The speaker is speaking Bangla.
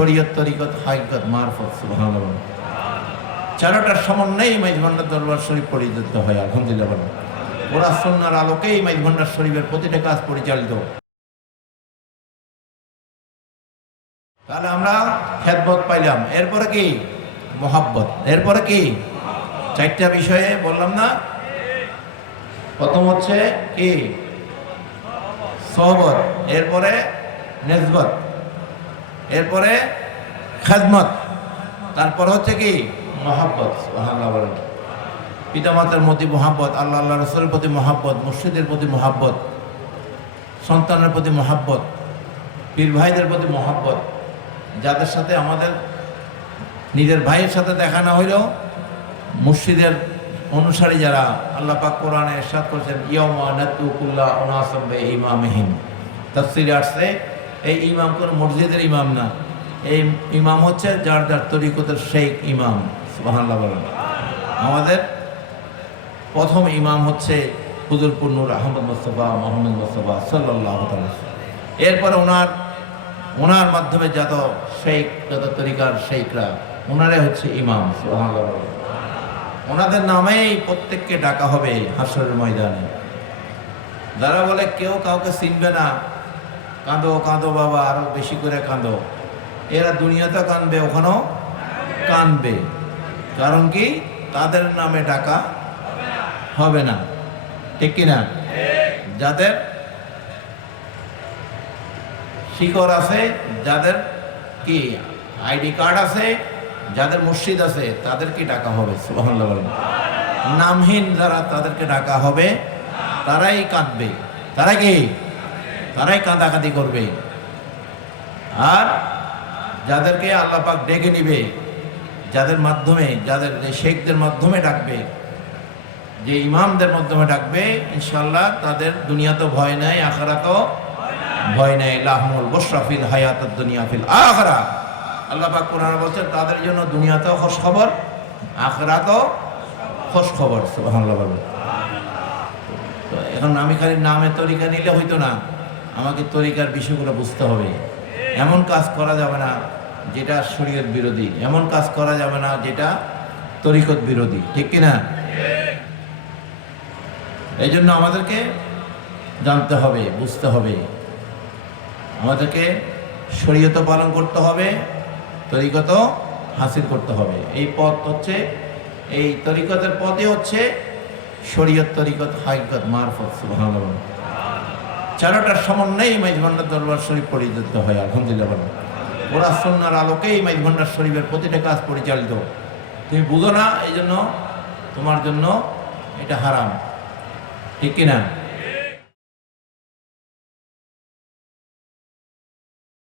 শরীয়ত তরিকত, হাইকত, মারফত, সুবহানাল্লাহ। চারোটার সমন্বয়েই মাইজভান্ডার দরবার শরীফ পরিচালিত হয়, আলহামদুলিল্লাহ। ওরা সন্ন্যার আলোকেই মাইজভান্ডার শরীফের প্রতিটা কাজ পরিচালিত। তাহলে আমরা খেদমত পাইলাম। এরপরে কি? মোহাব্বত। এরপরে কি? চারটা বিষয়ে বললাম না? প্রথম হচ্ছে কি? সহবত এরপরে নেসবত। এরপরে খেদমত তারপর হচ্ছে কি? মহাব্বত বলেন। পিতামাতার প্রতি মহাব্বত আল্লাহ আল্লাহ রসুলের প্রতি মহাব্বত মুর্শিদের প্রতি মহাব্বত সন্তানের প্রতি মহাব্বত পীর ভাইদের প্রতি মহাব্বত যাদের সাথে আমাদের নিজের ভাইয়ের সাথে দেখা না হইলেও মুর্শিদের অনুসারী যারা আল্লাহ পাক কোরআনে এরশাদ করেছেন ইয়মা নাতুকুল্লাহ উনাসাম বে ইমামহিম তাফসিরে আসছে এই ইমাম কোন মসজিদের ইমাম না। এই ইমাম হচ্ছে যার যার তরিকতের শেখ ইমাম আমাদের প্রথম ইমাম হচ্ছে হুজুরপুর নূর আহমদ মোস্তফা মোহাম্মদ মোস্তফা সাল্লাহ এরপরে ওনার ওনার মাধ্যমে যত শেখ, যত তরিকার শেখরা ওনারে হচ্ছে ইমাম। ওনাদের নামেই প্রত্যেককে ডাকা হবে হাসরের ময়দানে। যারা বলে কেউ কাউকে চিনবে না কাঁদো কাঁদো বাবা, আরও বেশি করে কাঁদো। এরা দুনিয়াতে কাঁদবে, ওখানেও কাঁদবে। কারণ কি? তাদের নামে ডাকা হবে না। ঠিক কিনা? যাদের শিকড় আছে, যাদের কি আইডি কার্ড আছে, যাদের মসজিদ আছে, তাদেরকে ডাকা হবে নামহীন যারা তাদেরকে ডাকা হবে, তারাই কাঁদবে। তারা কি? তারাই কাঁদাকাঁদি করবে। আর যাদেরকে আল্লাহ পাক ডেকে নিবে, যাদের মাধ্যমে, যাদের শেখদের মাধ্যমে ডাকবে, যে ইমামদের মাধ্যমে ডাকবে ইনশাল্লাহ তাদের দুনিয়াতে ভয় নাই, আখারাতও ভয় নেই। লাহমুল বশরাফিল হায়াত দুনিয়া ফিল আখরা। আল্লাহ পাক কোরআন বলছেন, তাদের জন্য দুনিয়াতেও খোঁজ খবর, আখরাতও খোঁজ খবর। সুবহানাল্লাহ তো এখন আমি খালি নামে তরিকা নিলে হইতো না। আমাকে তরিকার বিষয়গুলো বুঝতে হবে। এমন কাজ করা যাবে না যেটা শরীয়ত বিরোধী। এমন কাজ করা যাবে না যেটা তরিকত বিরোধী। ঠিক কিনা এই জন্য আমাদেরকে জানতে হবে, বুঝতে হবে। আমাদেরকে শরীয়ত পালন করতে হবে, তরিকত হাসিল করতে হবে। এই পথ হচ্ছে, এই তরিকতের পথে হচ্ছে শরীয়ত তরিকত হাইকত মারফত, সুবহানাল্লাহ। চারোটার সমন্বয়েই মাইজভান্ডার দরবার শরীফ পরিচালিত হয়, আলহামদুলিল্লাহ। ওরা সন্ন্যার আলোকেই মাইজভান্ডার শরীফের প্রতিটা কাজ পরিচালিত। তুমি বুঝো না এই জন্য তোমার জন্য এটা হারাম। ঠিক কিনা?